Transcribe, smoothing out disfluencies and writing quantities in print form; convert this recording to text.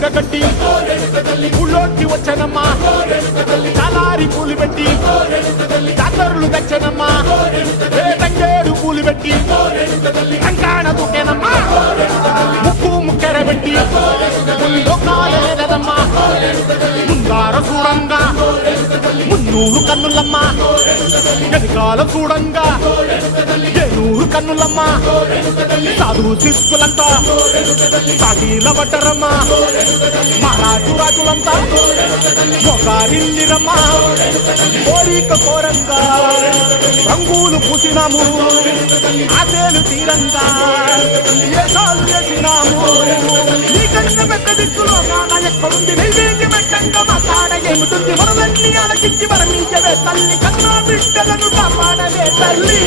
చీర కట్టి ఊళ్ళోకి వచ్చనమ్మా చాలారి పూలు పెట్టి జాతరులు తెచ్చనమ్మా తంగేడు పూలు పెట్టి కంకాణ దుకేనమ్మా ముక్కు ముక్కెర పెట్టి లోకాలేదమ్మా ముందార చూడంగా మున్నూరు కన్నులమ్మా వెనకాల చూడంగా ఏనూరు కన్నులమ్మా సాధువు శిష్యులంతా సాగిల పడ్డరమ్మా మహారాజు రాజులంతా మొగారిందిరమ్మా కోరిక కోరంగా రంగులు పూసినాము ఆశలు తీరంగా ఏసాలు చేసినాము నీకన్నా పెద్ద దిక్కులో కాన ఎక్కడుంది నైవేద్యం పెట్టంగా మాట్లాడ ఏముతుంది మనలన్నీ ఆలకించి మరణించవే తల్లి కన్నా బిడ్డలను కాపాడవే తల్లి